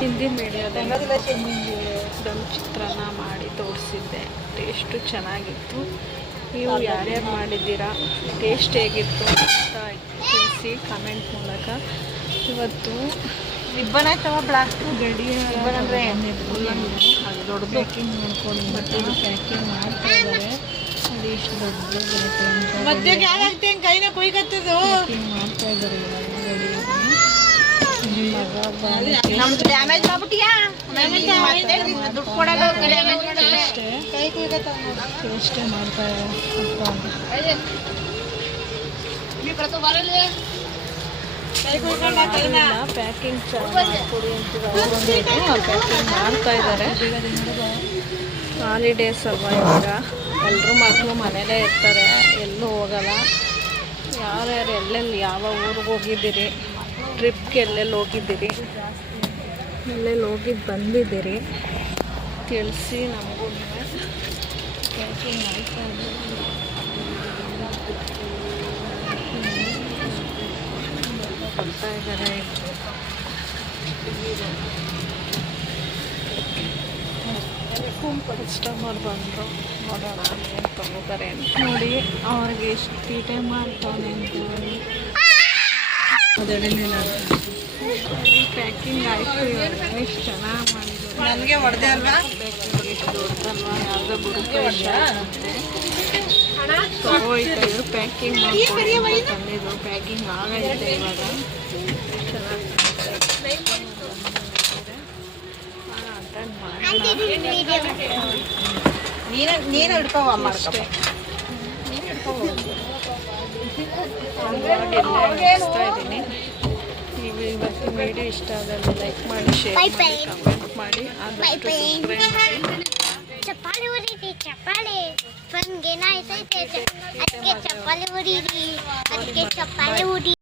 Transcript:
ಹಿಂದಿ ಮೀಡಿಯಾದಲ್ಲಿ ದಮ್ ಚಿತ್ರಾನ್ನ ಮಾಡಿ ತೋರಿಸಿದ್ದೆ. ಟೇಸ್ಟು ಚೆನ್ನಾಗಿತ್ತು. ನೀವು ಯಾರ್ಯಾರು ಮಾಡಿದ್ದೀರಾ, ಟೇಸ್ಟ್ ಹೇಗಿತ್ತು ಅಂತ ತಿಳಿಸಿ ಕಮೆಂಟ್ ಮೂಲಕ. ಇವತ್ತು ಇಬ್ಬನಾಯ್ತವ ಬ್ಲಾಸ್ಟ್ ಗಡಿಯಾರ ಅದು ದೊಡ್ಡ ಪ್ಯಾಕಿಂಗ್ ಮಾಡ್ಕೊಂಡು ಮತ್ತೆ ಇದು ಪ್ಯಾಕಿಂಗ್ ಮಾಡ್ತಾ ಇದ್ದಾರೆ. ಅದು ಇಷ್ಟು ದೊಡ್ಡ ಮಧ್ಯಕ್ಕೆ ಯಾಕೆ ಕೈನ ಕೊಯ್ಕತ್ತದು ಪ್ಯಾಕಿಂಗ್ ಮಾಡ್ತಾ ಇದ್ದಾರೆ ಇವಾಗ ಗಡಿ. ನಮ್ದು ಡ್ಯಾಮೇಜ್ ಮಾಡ್ಬಿಟ್ಟಿಯಾ ದುಡ್ಡು ಕೊಡಲ್ಲ ಕೈ ಕೊಯ್ಕತ್ತ ಟೇಸ್ಟೇ ಮಾಡ್ತಾ ಇದ್ದಾರೆ. ಪ್ಯಾಕಿಂಗ್ ಕೊಡಿ ಅಂತ ಪ್ಯಾಕಿಂಗ್ ಮಾಡ್ತಾ ಇದ್ದಾರೆ. ಹಾಲಿಡೇಸ್ ಅಲ್ವಾ ಇವಾಗ, ಎಲ್ಲರೂ ಮಕ್ಕಳು ಮನೇಲೇ ಇರ್ತಾರೆ, ಎಲ್ಲೂ ಹೋಗಲ್ಲ. ಯಾರ್ಯಾರು ಎಲ್ಲೆಲ್ಲಿ ಯಾವ ಊರಿಗೆ ಹೋಗಿದ್ದೀರಿ, ಟ್ರಿಪ್ಗೆ ಎಲ್ಲೆಲ್ಲಿ ಹೋಗಿದ್ದೀರಿ, ಎಲ್ಲೆಲ್ಲಿ ಹೋಗಿದ್ದು ಬಂದಿದ್ದೀರಿ ತಿಳಿಸಿ. ನಮಗೂ ಪ್ಯಾಕಿಂಗ್ ಮಾಡ್ತಾ ಇದ್ದಾರೆ. ಕೊಡ್ತಾ ಇದ್ದಾರೆ. ಕಸ್ಟಮರ್ ಬಂದರು, ನೋಡೋಣ ಏನು ತೊಗೋತಾರೆ ಅಂತ. ನೋಡಿ ಅವ್ರಿಗೆ ಎಷ್ಟು ತೀಟೆ ಮಾಡ್ತಾನೆ ಅಂತ. ಪ್ಯಾಕಿಂಗ್ ಆಯಿತು. ಎಷ್ಟು ಚೆನ್ನಾಗಿ ಮಾಡಿದ್ದಾರೆ. ನನಗೆ ಹೊಡೆದೆ ಅಲ್ವಾ ಪ್ಯಾಕಿಂಗ್ ಎಷ್ಟು ದೊಡ್ಡದಲ್ವಾ, ಯಾವುದೋ ಬುಡುಕೆ ತಗೋಯ್ತಾ ಇದ್ರು. ಪ್ಯಾಕಿಂಗ್ ಮಾಡ್ಕೊಂಡು ತಂದಿದ್ದು ಪ್ಯಾಕಿಂಗ್ ಆಗೈತೆ ಇವಾಗ. ಚೆನ್ನಾಗಿ ನೀನು ಹಿಡ್ಕೋ ಅಷ್ಟೇ. ಇದ್ದೀನಿ. ನೀವು ಇವತ್ತು ವಿಡಿಯೋ ಇಷ್ಟ ಆದಲ್ಲಿ ಲೈಕ್ ಮಾಡಿ, ಶೇರ್ ಮಾಡಿ, ಕಮೆಂಟ್ ಮಾಡಿ, ಆದಷ್ಟು ಸಬ್ಸ್ಕ್ರೈಬ್ ಮಾಡಿ. ಚಪ್ಪಾಳೆ ಹೊಡೀರಿ, ಚಪ್ಪಾಳೆ ಬಂದ್ಗೇನಾಯ್ತೈತೆ ಅದಕ್ಕೆ ಚಪ್ಪಾಳೆ ಹೊಡೀರಿ, ಅದಕ್ಕೆ ಚಪ್ಪಾಳೆ ಹೊಡಿ.